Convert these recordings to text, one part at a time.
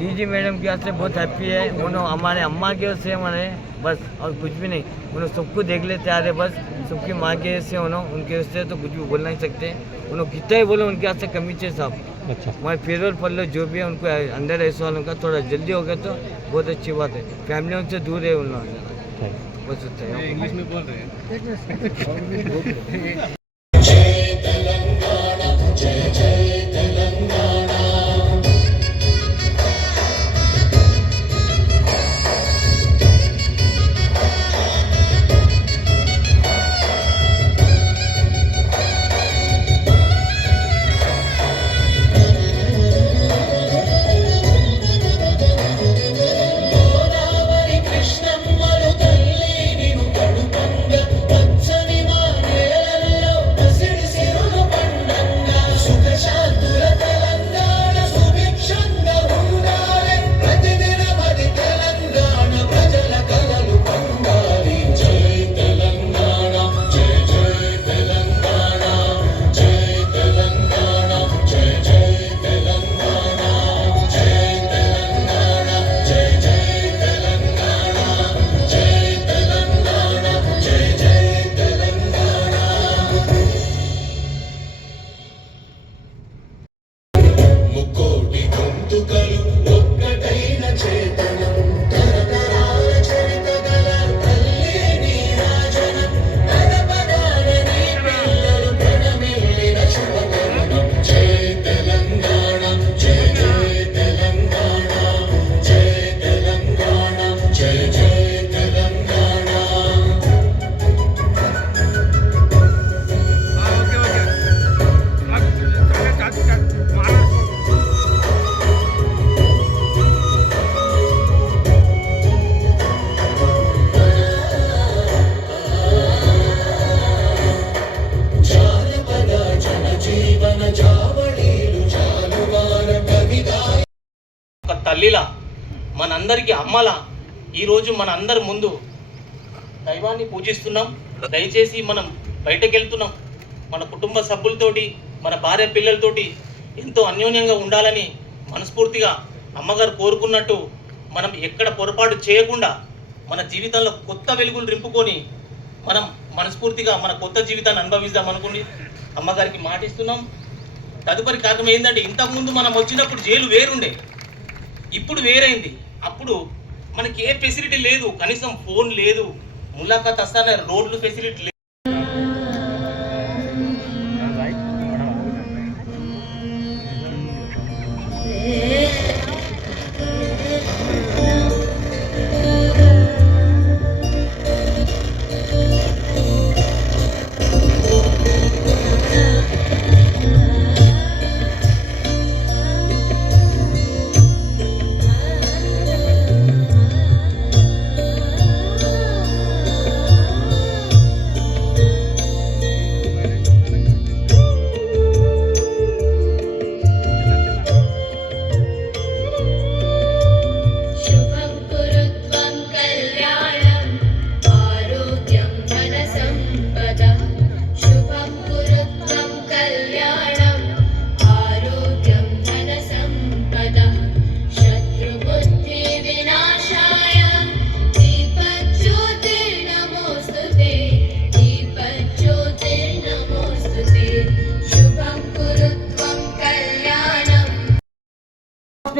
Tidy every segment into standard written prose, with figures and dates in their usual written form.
DG madam की वजह से बहुत हैप्पी है। उन्होंने हमारे अम्मा की वजह से हमारे बस और कुछ भी नहीं, उन्होंने सबको देख लेते आ रहे बस सबकी माँ की वजह से उन्होंने उनके वजह से तो कुछ भी बोल नहीं सकते। उन्होंने कितना ही बोलो उनके हाथ से कमी चाहिए साहब। अच्छा हमारे फेयरवेल पल्लो जो भी है उनको अंडर ऐसा वालों का थोड़ा जल्दी हो गया तो बहुत अच्छी बात है। फैमिली उनसे दूर है उन लोगों बस होता है। इंग्लिश में बोल रहे हैं। తల్లిలా మనందరికీ అమ్మలా ఈరోజు మన అందరి ముందు దైవాన్ని పూజిస్తున్నాం. దయచేసి మనం బయటకు వెళ్తున్నాం మన కుటుంబ సభ్యులతోటి మన భార్య పిల్లలతోటి ఎంతో అన్యోన్యంగా ఉండాలని మనస్ఫూర్తిగా అమ్మగారు కోరుకున్నట్టు మనం ఎక్కడ పొరపాటు చేయకుండా మన జీవితంలో కొత్త వెలుగులు రింపుకొని మనం మనస్ఫూర్తిగా మన కొత్త జీవితాన్ని అనుభవిద్దాం అనుకుని అమ్మగారికి మాటిస్తున్నాం. తదుపరి కార్యక్రమం ఏంటంటే ఇంతకుముందు మనం వచ్చినప్పుడు జైలు వేరుండే, ఇప్పుడు వేరైంది. అప్పుడు మనకి ఏ ఫెసిలిటీ లేదు, కనీసం ఫోన్ లేదు, ములాఖాత్ వస్తానే రోడ్లు ఫెసిలిటీ లేదు.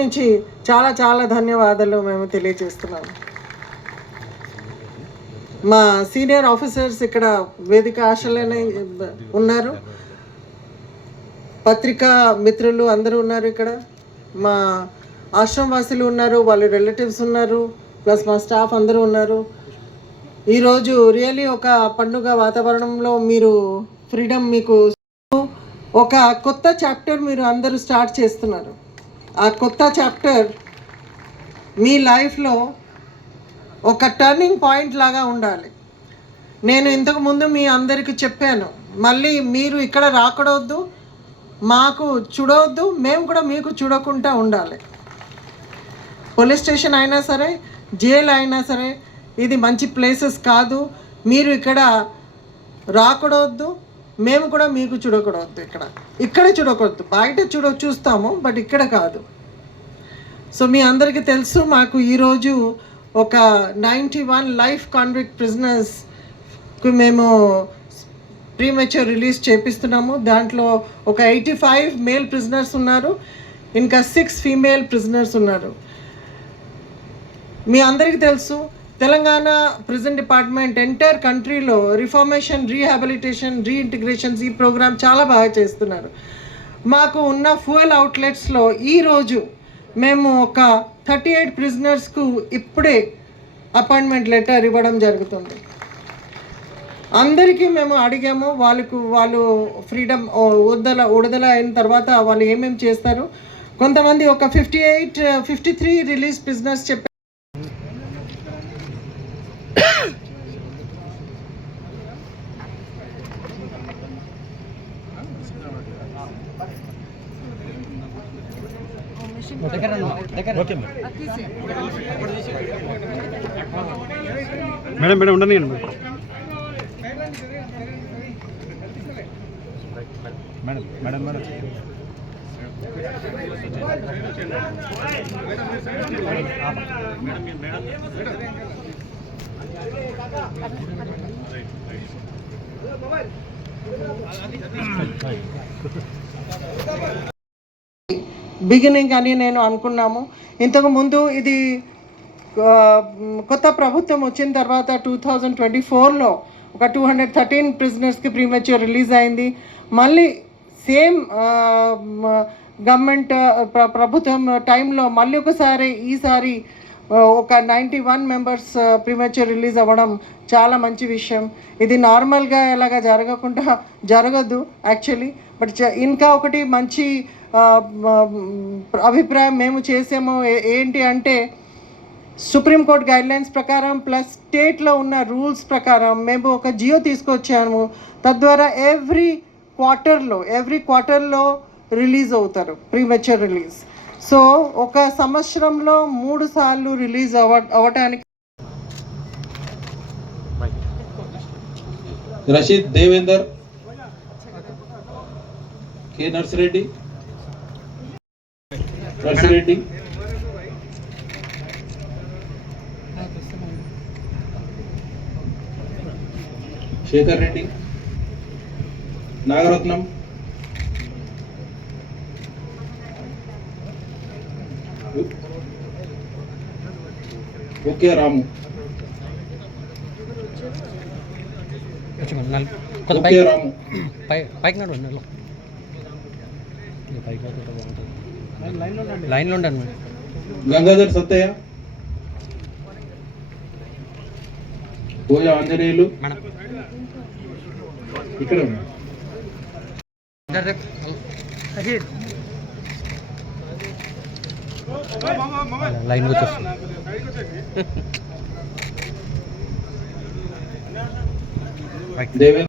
నుంచి చాలా చాలా ధన్యవాదాలు మేము తెలియజేస్తున్నాము. మా సీనియర్ ఆఫీసర్స్ ఇక్కడ వేదిక ఆశలనే ఉన్నారు, పత్రికా మిత్రులు అందరూ ఉన్నారు, ఇక్కడ మా ఆశ్రమవాసులు ఉన్నారు, వాళ్ళ రిలేటివ్స్ ఉన్నారు, ప్లస్ మా స్టాఫ్ అందరూ ఉన్నారు. ఈరోజు రియల్లీ ఒక పండుగ వాతావరణంలో మీరు ఫ్రీడమ్ మీకు ఒక కొత్త చాప్టర్ మీరు అందరూ స్టార్ట్ చేస్తున్నారు. ఆ కొత్త చాప్టర్ మీ లైఫ్లో ఒక టర్నింగ్ పాయింట్ లాగా ఉండాలి. నేను ఇంతకుముందు మీ అందరికీ చెప్పాను, మళ్ళీ మీరు ఇక్కడ రాకూడదు, మాకు చూడవద్దు, మేము కూడా మీకు చూడకుండా ఉండాలి. పోలీస్ స్టేషన్ అయినా సరే, జైలు అయినా సరే, ఇది మంచి ప్లేసెస్ కాదు. మీరు ఇక్కడ రాకూడదు, మేము కూడా మీకు చూడకూడదు. ఇక్కడ చూడకూడదు, బయట చూస్తాము, బట్ ఇక్కడ కాదు. సో మీ అందరికీ తెలుసు, మాకు ఈరోజు ఒక 91 లైఫ్ కాన్విక్ట్ ప్రిజనర్స్కి మేము ప్రీమెచ్యూర్ రిలీజ్ చేపిస్తున్నాము. దాంట్లో ఒక 85 మేల్ ప్రిజనర్స్ ఉన్నారు, ఇంకా 6 ఫీమేల్ ప్రిజనర్స్ ఉన్నారు. మీ అందరికీ తెలుసు, తెలంగాణ ప్రిజన్ డిపార్ట్మెంట్ ఎంటైర్ కంట్రీలో రిఫార్మేషన్, రీహాబిలిటేషన్, రీఇంటిగ్రేషన్స్ ఈ ప్రోగ్రామ్ చాలా బాగా చేస్తున్నారు. మాకు ఉన్న ఫ్యూయల్ అవుట్లెట్స్లో ఈరోజు మేము ఒక 38 ప్రిజనర్స్కు ఇప్పుడే అపాయింట్మెంట్ లెటర్ ఇవ్వడం జరుగుతుంది. అందరికీ మేము అడిగాము, వాళ్ళు ఫ్రీడమ్ విడుదల అయిన తర్వాత వాళ్ళు ఏమేమి చేస్తారు. కొంతమంది ఒక 53 రిలీజ్ ప్రిజనర్స్ చెప్పారు. మేడం మేడం ఉండని మేడం మేడం మేడం బిగినింగ్ అని నేను అనుకున్నాము. ఇంతకుముందు ఇది కొత్త ప్రభుత్వం వచ్చిన తర్వాత 2024లో ఒక 213 ప్రిజనర్స్కి ప్రీమెచ్యూర్ రిలీజ్ అయింది. మళ్ళీ సేమ్ గవర్నమెంట్ ప్రభుత్వం టైంలో మళ్ళీ ఈసారి ఒక 91 మెంబర్స్ ప్రీమెచ్యూర్ రిలీజ్ అవ్వడం చాలా మంచి విషయం. ఇది నార్మల్గా ఎలాగా జరగదు యాక్చువల్లీ. బట్ ఇంకా ఒకటి మంచి అభిప్రాయం మేము చేసాము ఏంటి అంటే, సుప్రీంకోర్టు గైడ్లైన్స్ ప్రకారం ప్లస్ స్టేట్లో ఉన్న రూల్స్ ప్రకారం మేము ఒక జియో తీసుకొచ్చాము. తద్వారా ఎవ్రీ క్వార్టర్లో రిలీజ్ అవుతారు, ప్రీమెచ్యూర్ రిలీజ్. సో ఒక సంవత్సరంలో 3 సార్లు రిలీజ్ అవ్వటానికి. రషీద్ దేవేందర్, కె నర్సిరెడ్డి, శేఖర్ రెడ్డి, నాగరత్నం, ఓకే రాము, లైన్లో ఉండండి. గంగాధర్ సత్తయ్య, పూజా ఆంజనేయులు, ఇక్కడ లైన్ వచ్చేస్తుంది. దేవేంద్ర,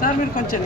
సార్ మీరు కొంచెం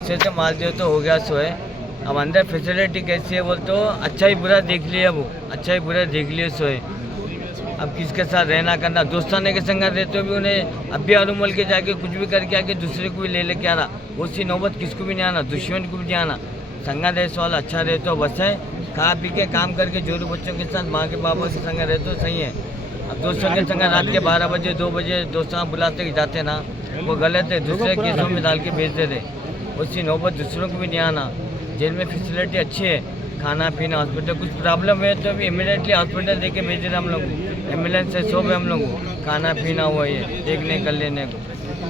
अच्छे से माल दियो तो हो गया सो है। अब अंदर फैसिलिटी कैसी है बोल तो अच्छा ही बुरा देख लिया, वो अच्छा ही बुरा देख लिया सो है। अब किसके साथ रहना करना, दोस्ताने के संग रहते हो भी उन्हें अब भी आरूमल के जाके कुछ भी करके आके दूसरे को भी ले लेके आना, उसी नौबत किसको भी नहीं आना, दुश्मन को भी नहीं आना। संगा देश वाला अच्छा रहते हो बस है, खा पी के काम करके जोरू बच्चों के साथ माँ के बाबा के संग रहते हो सही है। अब दोस्तों के संग रात के 12 बजे 2 बजे दोस्तों बुलाते जाते ना, वो गलत है, दूसरे केसों में डाल के भेज देते, उसकी नौबत दूसरों को भी नहीं आना। जेल में फैसिलिटी अच्छी है, खाना पीना हॉस्पिटल, कुछ प्रॉब्लम है तो भी इमीडिएटली हॉस्पिटल देके भेज रहे हम लोग, एम्बुलेंस से सब है हम लोग, खाना पीना हुआ ये देखने कर लेने को।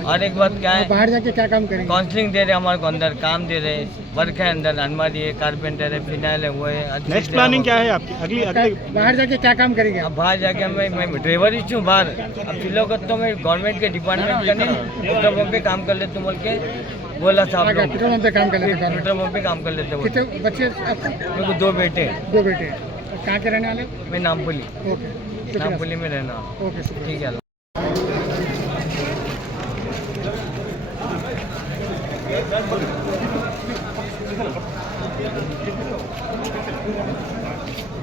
और एक बात क्या है, बाहर जाके क्या काम करेंगे? काउंसलिंग दे रहे हमारे को, अंदर काम दे रहे, वर्क है अंदर, अलमारी है, कारपेंटर है, फिनाइल है, वो है। नेक्स्ट प्लानिंग क्या है आपकी? अगली बाहर जाके क्या काम करेंगे? अब बाहर जाके मैं ड्राइवर ही हूँ बाहर, अब फिलहाल तो मैं गवर्नमेंट के डिपार्टमेंट का नहीं, पेट्रोल पंप पे काम कर लेते बोल के बोला साहब लोग, पेट्रोल पंप पे काम कर लेते हैं? पेट्रोल पंप पे काम कर लेते बोल। कितने बच्चे आपको? मेरे को 2 बेटे, 2 बेटे। कहाँ के रहने वाले? मैं नामपुली, ओके, नामपुली में रहना। ओके, शुक्रिया। ठीक है।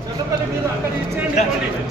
चलो